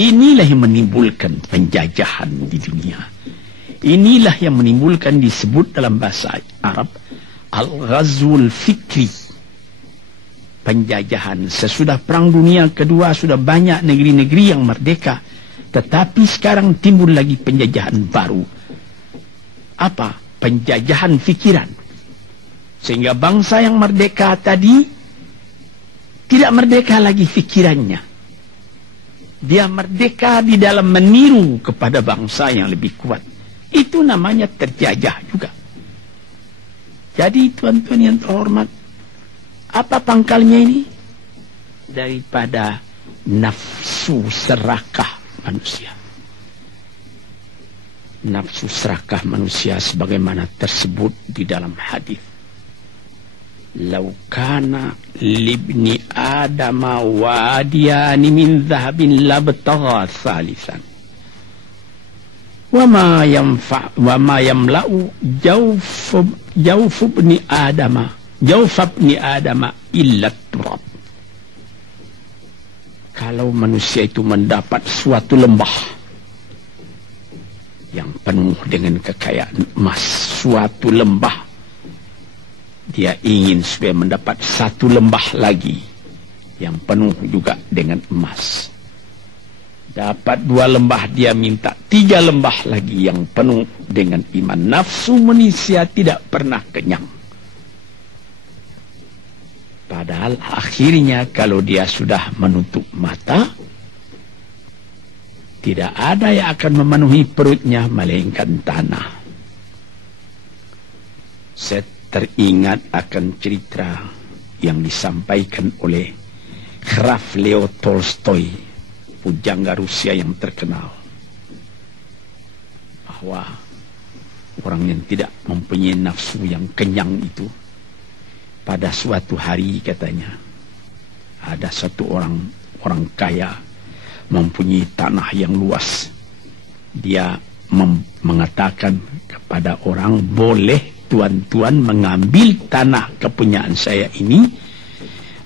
Inilah yang menimbulkan penjajahan di dunia. Inilah yang menimbulkan, disebut dalam bahasa Arab, al-ghazwul fikri. Penjajahan. Sesudah Perang Dunia Kedua sudah banyak negeri-negeri yang merdeka. Tetapi sekarang timbul lagi penjajahan baru. Apa? Penjajahan fikiran. Sehingga bangsa yang merdeka tadi tidak merdeka lagi fikirannya. Dia merdeka di dalam meniru kepada bangsa yang lebih kuat. Itu namanya terjajah juga. Jadi tuan-tuan yang terhormat, apa pangkalnya ini? Daripada nafsu serakah manusia. Nafsu serakah manusia sebagaimana tersebut di dalam hadis. Lau kana libni adama wadiyani min dhahabin labtagha thalithan wa ma yamla'u jawf ibni adama illa turab. Kalau manusia itu mendapat suatu lembah yang penuh dengan kekayaan emas, suatu lembah, dia ingin supaya mendapat satu lembah lagi yang penuh juga dengan emas. Dapat 2 lembah, dia minta 3 lembah lagi yang penuh dengan iman. Nafsu manusia tidak pernah kenyang. Padahal akhirnya kalau dia sudah menutup mata, tidak ada yang akan memenuhi perutnya melainkan tanah. Teringat akan cerita yang disampaikan oleh Graf Leo Tolstoy, pujangga Rusia yang terkenal, bahwa orang yang tidak mempunyai nafsu yang kenyang itu, pada suatu hari katanya, ada satu orang kaya mempunyai tanah yang luas. Dia mengatakan kepada orang, boleh tuan-tuan mengambil tanah kepunyaan saya ini,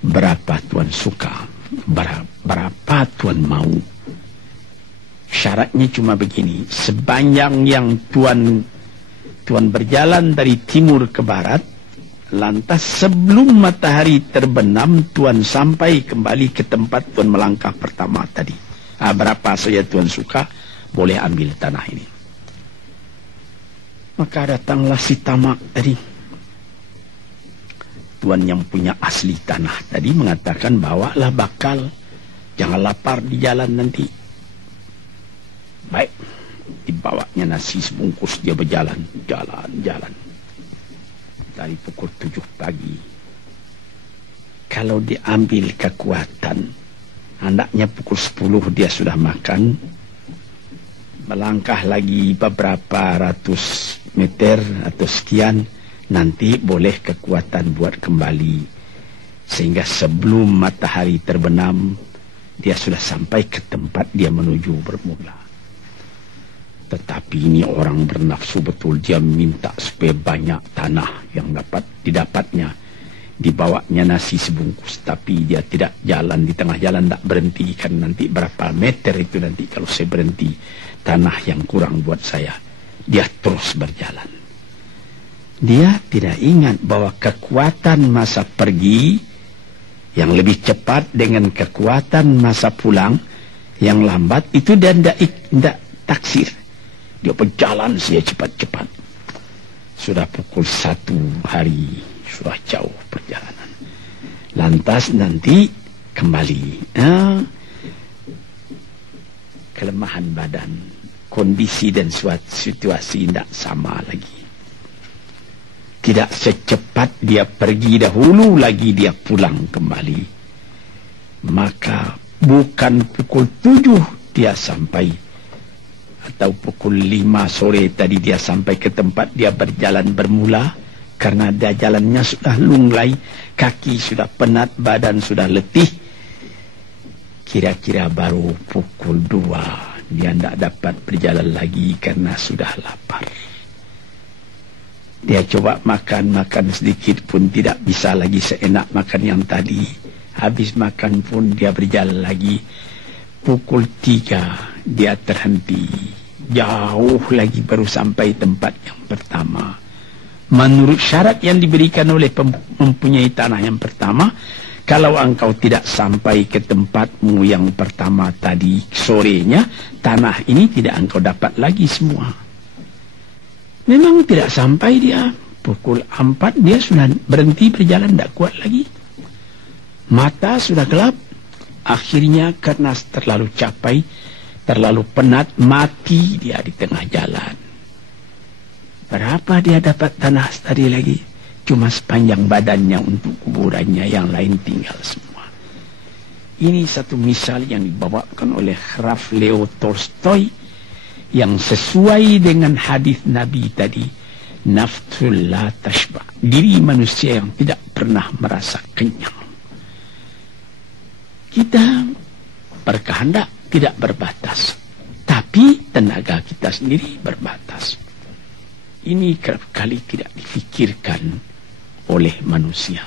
berapa tuan suka, berapa tuan mau. Syaratnya cuma begini, sepanjang yang tuan berjalan dari timur ke barat, lantas sebelum matahari terbenam tuan sampai kembali ke tempat tuan melangkah pertama tadi. Berapa saja tuan suka, boleh ambil tanah ini. Maka datanglah si tamak tadi. Tuan yang punya asli tanah tadi mengatakan, bawalah bakal, jangan lapar di jalan nanti. Baik, dibawanya nasi sebungkus, dia berjalan, jalan. Dari pukul 7 pagi. Kalau diambil kekuatan, hendaknya pukul 10 dia sudah makan. Melangkah lagi beberapa ratus meter atau sekian, nanti boleh kekuatan buat kembali. Sehingga sebelum matahari terbenam, dia sudah sampai ke tempat dia menuju bermula. Tetapi ini orang bernafsu betul, dia minta supaya banyak tanah yang didapatnya. Dibawanya nasi sebungkus, tapi dia tidak jalan, di tengah jalan tidak berhenti, kan nanti berapa meter itu nanti kalau saya berhenti, tanah yang kurang buat saya. Dia terus berjalan. Dia tidak ingat bahwa kekuatan masa pergi yang lebih cepat dengan kekuatan masa pulang yang lambat itu dia tidak taksir. Dia berjalan saja cepat-cepat. Sudah pukul 1 hari, sudah jauh perjalanan. Lantas nanti kembali. Kelemahan badan, kondisi dan suatu situasi tidak sama lagi. Tidak secepat dia pergi dahulu lagi dia pulang kembali. Maka bukan pukul 7 dia sampai, atau pukul 5 sore tadi dia sampai ke tempat dia berjalan bermula, karena dia jalannya sudah lunglai, kaki sudah penat, badan sudah letih. Kira-kira baru pukul 2 dia tidak dapat berjalan lagi karena sudah lapar. Dia coba makan sedikit pun tidak bisa lagi seenak makan yang tadi. Habis makan pun dia berjalan lagi. Pukul 3 dia terhenti. Jauh lagi baru sampai tempat yang pertama. Menurut syarat yang diberikan oleh mempunyai tanah yang pertama, kalau engkau tidak sampai ke tempatmu yang pertama tadi sorenya, tanah ini tidak engkau dapat lagi semua. Memang tidak sampai dia. Pukul 4 dia sudah berhenti berjalan, tidak kuat lagi. Mata sudah gelap. Akhirnya karena terlalu capek, terlalu penat, mati dia di tengah jalan. Berapa dia dapat tanah tadi lagi? Cuma sepanjang badannya untuk kuburannya, yang lain tinggal semua. Ini satu misal yang dibawakan oleh Graf Leo Tolstoy yang sesuai dengan hadis Nabi tadi, nafsul la tashba, diri manusia yang tidak pernah merasa kenyang. Kita berkehendak tidak berbatas, tapi tenaga kita sendiri berbatas. Ini kerap kali tidak difikirkan oleh manusia.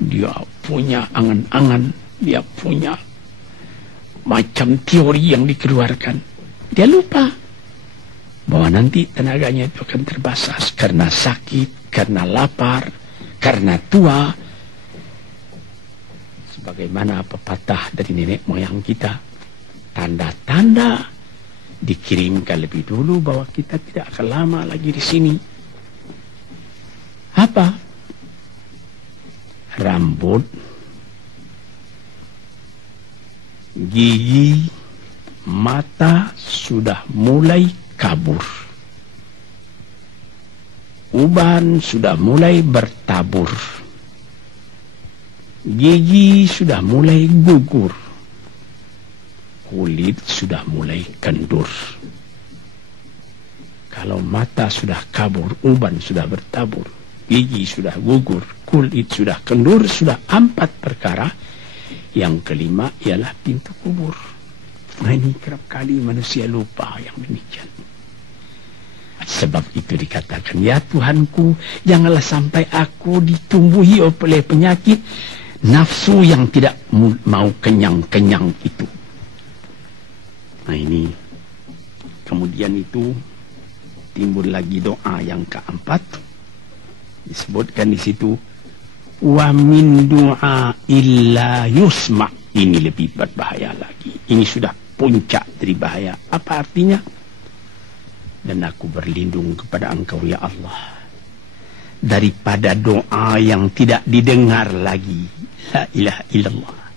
Dia punya angan-angan, dia punya macam teori yang dikeluarkan. Dia lupa bahwa nanti tenaganya itu akan terbatas karena sakit, karena lapar, karena tua. Sebagaimana pepatah dari nenek moyang kita, tanda-tanda dikirimkan lebih dulu bahwa kita tidak akan lama lagi di sini. Apa? Rambut, gigi, mata sudah mulai kabur. Uban sudah mulai bertabur. Gigi sudah mulai gugur. Kulit sudah mulai kendur. Kalau mata sudah kabur, uban sudah bertabur, gigi sudah gugur, kulit sudah kendur, sudah 4 perkara. Yang kelima ialah pintu kubur. Nah, ini kerap kali manusia lupa yang demikian. Sebab itu dikatakan, ya Tuhanku, janganlah sampai aku ditumbuhi oleh penyakit nafsu yang tidak mau kenyang-kenyang itu. Nah, ini kemudian itu timbul lagi doa yang keempat, disebutkan di situ, wa min du'a illa yusma. Ini lebih berbahaya lagi. Ini sudah puncak dari bahaya. Apa artinya? Dan aku berlindung kepada Engkau ya Allah daripada doa yang tidak didengar lagi. La ilaha illallah.